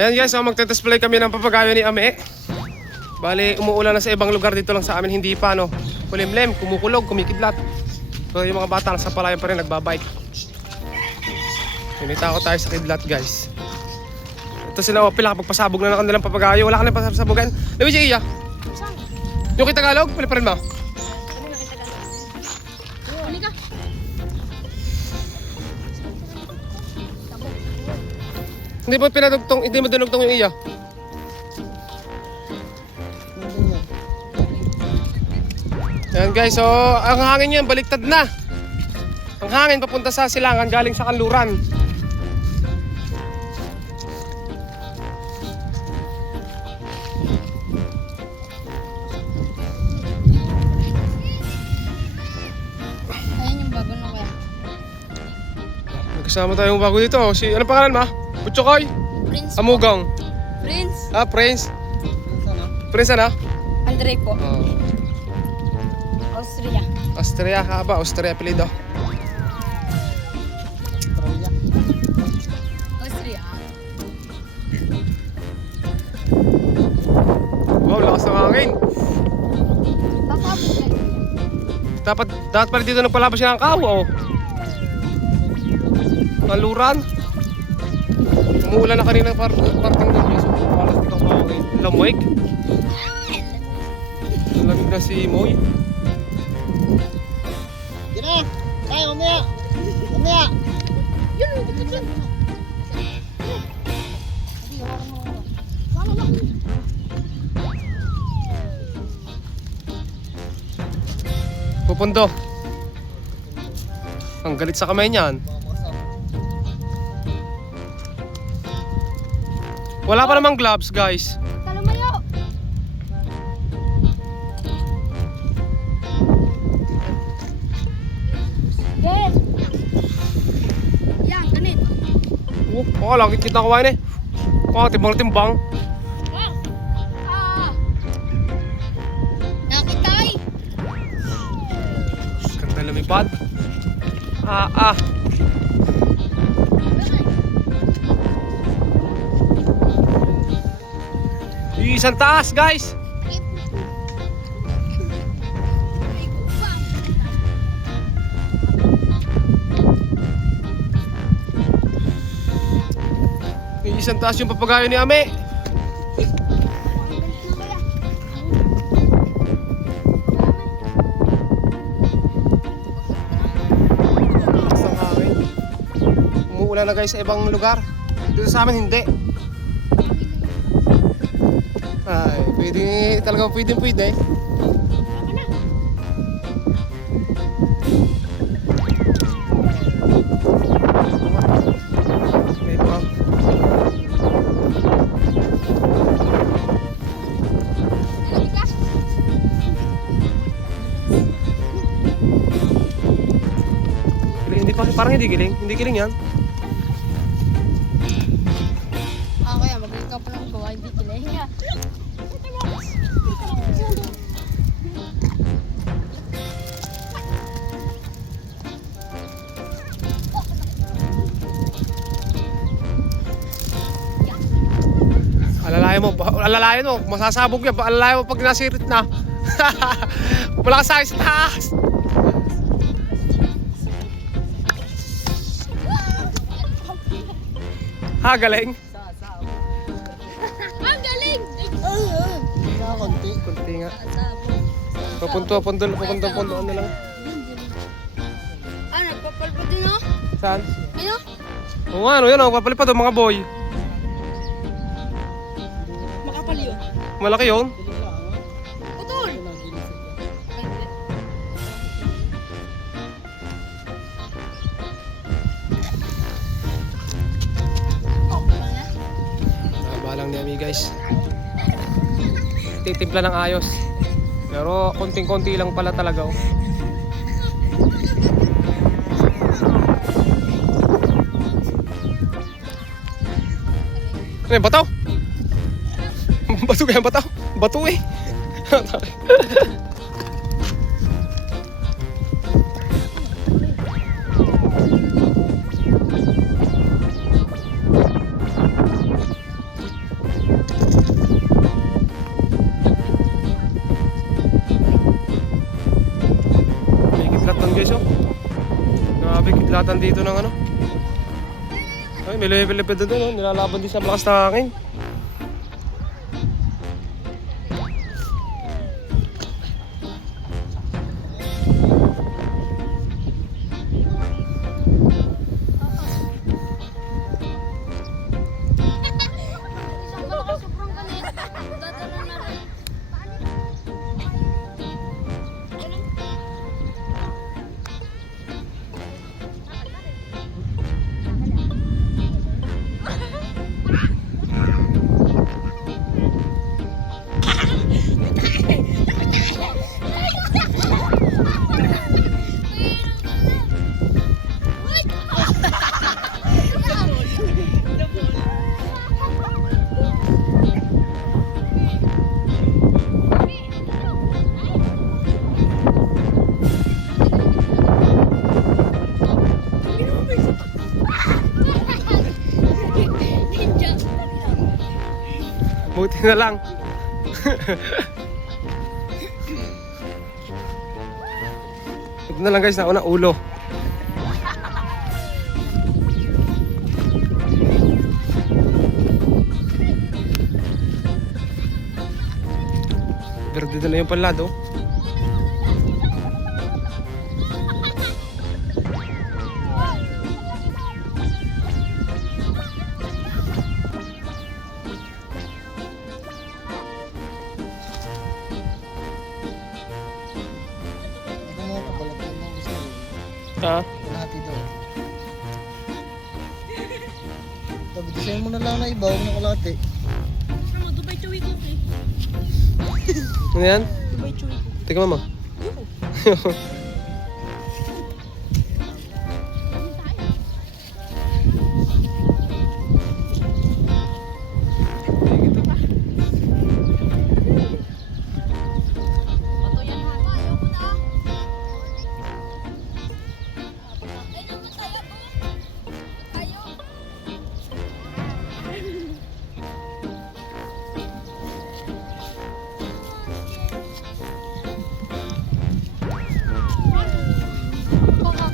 Ayan guys, so magte-display kami ng papagayo ni Ame. Bali, umuulan na sa ibang lugar, dito lang sa amin hindi pa, no. Kulimlem, kumukulog, kumikidlat. So yung mga bata nasa palayan pa rin, nagbabike. Pinita ko tayo sa kidlat guys. Ito sila, Opil, nakapagpasabog na ng kanilang papagayo. Wala ka na pasasabogan. Labi siya iya. Yung Kitagalog, pala pa rin ba? Hindi mo pinadugtong, hindi mo dinugtong yung iya. Ayan guys, so ang hangin yan, baliktad na. Ang hangin papunta sa silangan, galing sa kanluran. Ayan yung bago na kaya. Magkasama tayong bago dito. Si, ano pangalan ma? Butchokoy? Prince. Amugang? Prince. Ah, Prince. Prince ano? Andre po. Oh. Austria. Austria ka ba? Austria apelido. Austria. Wow, lakas ng hangin. Papabot kayo. Dapat pala dito nagpalabas siya ng kawa, oh. Kaluran. Umuulan na kanina parteng doon. So, malas dito ang hangin. Lamig. Lamig na si Moy. Gina! Kaya, mamaya! Mamaya! Yun, yun. Pupundo. Ang galit sa kamay niyan. Wala pa namang gloves, guys. Kalumayo. Yes. Yan, ganit. Oh, lagi kita kawain eh. Oh, timbang-timbang. Ah. Nakitay. Ganda lumipad. Ah. Isang taas, guys. Isang taas yung papagayo ni Ame. Isang hangin. Umuulan na guys sa ibang lugar. Dito sa amin hindi. Ay, pwede talaga, pwede. May pa. Hindi pa, parang hindi giling yan. Kaya mag-ikaw pa lang ko, hindi kinahinga. Alalayan mo, masasabog yan. Alalayan mo pag nasirit na. Wala ka sa taas. Ha, galing? Ang galing! Konti. Kunti nga. Papunto ano lang. Ah, nagpapalpad din oh. Saan? Ano? Oo nga, ano yun, papalipad o mga boy. Makapal yun. Malaki yun. Putol! Balang ni Ami guys. Titimpla ng ayos. Pero konting-konti lang pala talaga oh. Ano yung bataw? Bato kaya bataw? Bato eh. Pagsulatan dito ng ano. Ay, may level-level doon, oh. Nilalaban din sa malakas na hangin. Sobrang galit. Dadala na rin. Buti na lang. Buti na lang guys, nauna ulo. Verde na yung palado. Ito mo, kabalatan mo gusto mo. Ha? Kalahati doon. Sabi, design mo na lang na iba, huwag na kalahati. Ano, Dubai Chewy Cookie. Ano yan? Dubai Chewy Cookie. Teka mama. Bato yan ha. Ayoko na.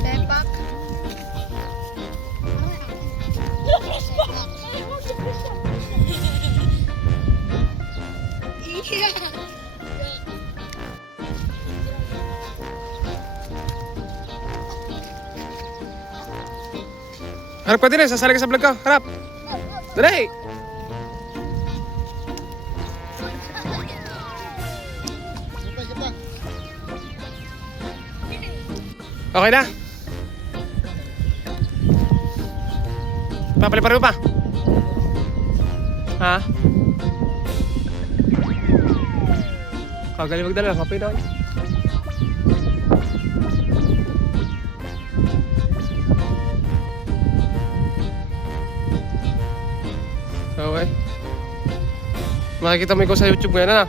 Tepak. Harap ka din eh, sasali ka sa vlog ko. Harap. Dali! Isa pa. Okay na? Papaliparin mo pa? Ha? Kagaling magdala, kapay na kayo. Okay. Makikita mo ikaw sa YouTube ngayon, ano?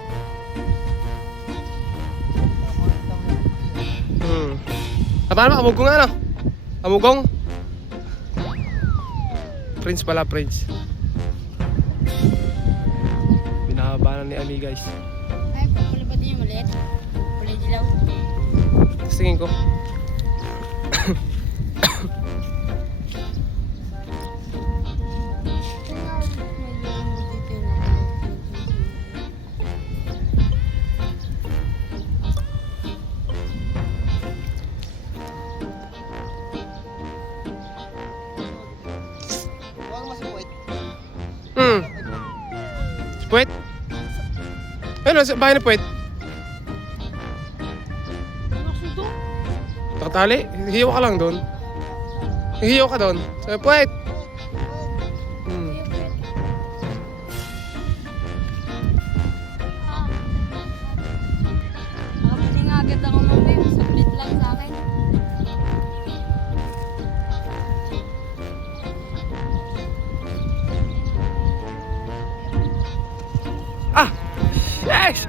Paano? Amugong ano? Amugong? Prince pala, Prince. Binahabanan ni Ami guys. Ay, papalipad niyo ulit. Kulay dilaw. Tapos tingin ko. Huwag masuwit. Puwet? Ayun, sa bahay na puwet. Nakatali? Hiyo ka lang doon. Hiyo ka doon. Sabi, puwet! Nakapili nga agad ako ng babe. Sablit lang sa akin. Ah! Yes!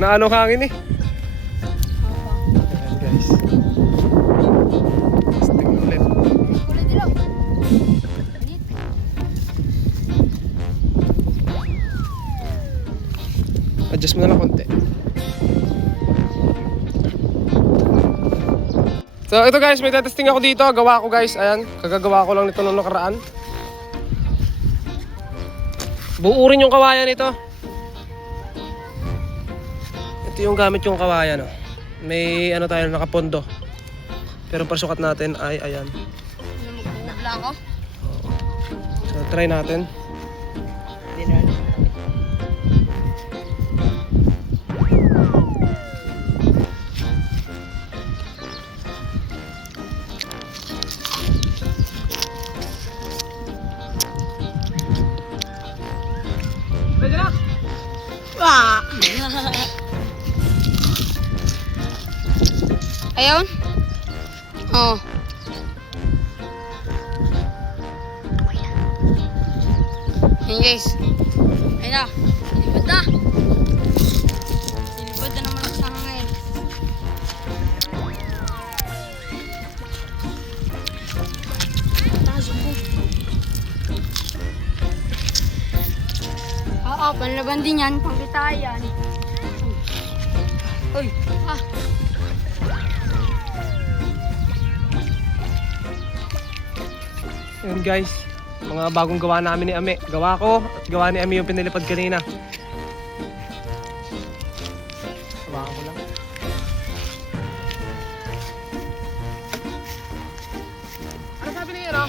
Naano hangin eh. Ayan guys. Tapos tingnan ulit. Kulay dilaw. Ulit. Adjust mo na lang konti. So ito guys, may testing ako dito. Gawa ko guys, ayan. Kagagawa ko lang nito nung nakaraan. Buo rin yung kawayan nito. Ito yung gamit yung kawayan. Oh. May ano tayo, nakapondo. Pero pasukat natin ay ayan. Magbuhubla ako. So try natin. Pwede na! Wah! Ayun. Oh. Ayun guys. Ayun na. Silipad na. Silipad na naman ako sa hangin. Nakasubo. Oo, panlaban din yan. Pangkitayan. Uy. Ah. Ayan guys, mga bagong gawa namin ni Ame. Gawa ko at gawa ni Ame yung pinilipad kanina. Gawa ko lang. Ano sabi niya no?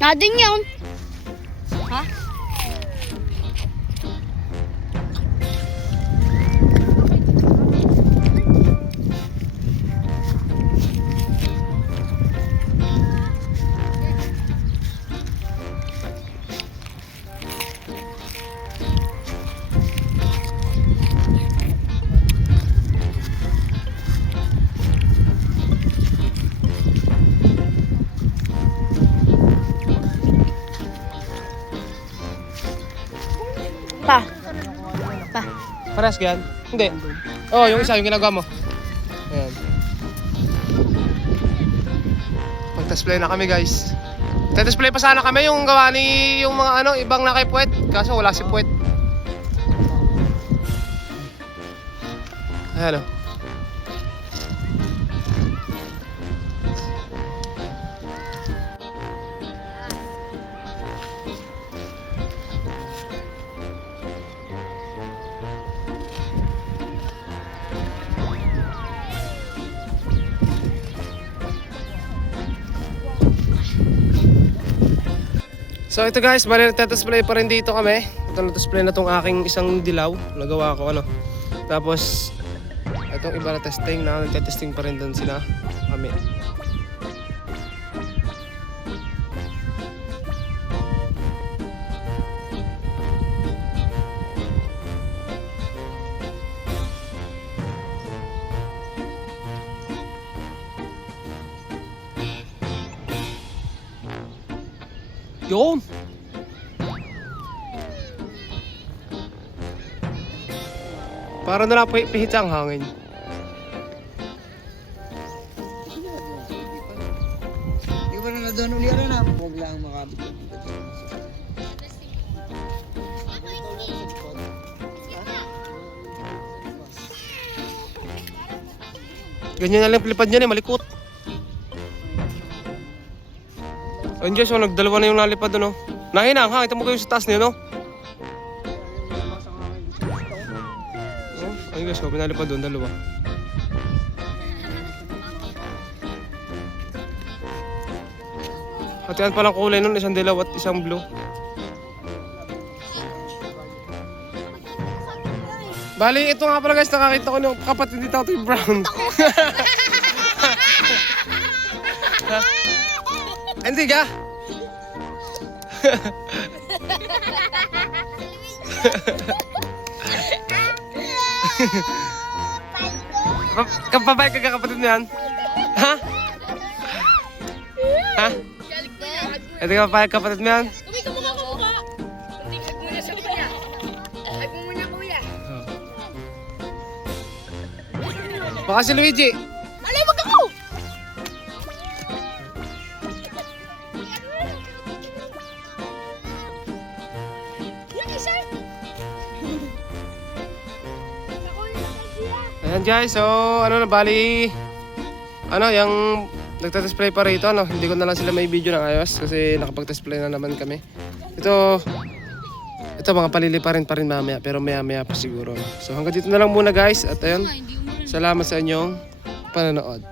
Nading yun. Ha? Pa. Pa. Pares gan? Hindi. Oh, yung isa yung ginagawa mo. Ayan. Mag-display na kami guys. Display pa sana kami yung gawa ni yung mga ano, ibang na kay Puwet. Kaso wala si Puwet. Ayan o. So ito guys, bali nagte-display pa rin dito kami. Ito na-display na tong aking isang dilaw. Nagawa ko ano. Tapos itong iba na testing na nagte-testing pa rin doon sila kami. Yun! Para na lang pihit ang hangin. Di ba na doon uli na? Huwag lang makabit. Ganyan na lang lipad niyan eh, malikot. Ayun guys, oh, nagdalawa na yung nalipad doon. Oh. Nahinang ha, ito mo kayo sa taas niyo, no? Oh, ayun guys, oh, pinalipad doon, dalawa. At yan palang kulay nun, isang dilaw at isang blue. Bali, ito nga pala guys, nakakita ko ng kapatid ni Tatoy Brown. Hindi ka? Kapabay ka kapatid mo yan? Ha? Ha? Ito kapabay kapatid mo yan? Kumika mo ka mukha. Tingkad muna sa kuya. Ay mo muna kuya. Baka si Luigi. Alay, wag ako! Yan isa. Yan guys, so ano na bali yung nagta-display pa rito, hindi ko na lang sila may video ng ayos kasi nakapag-display na naman kami. Ito mga paliliparin pa rin mamaya, pero maya pa siguro. So hanggang dito na lang muna guys, at ayun, salamat sa inyong panonood.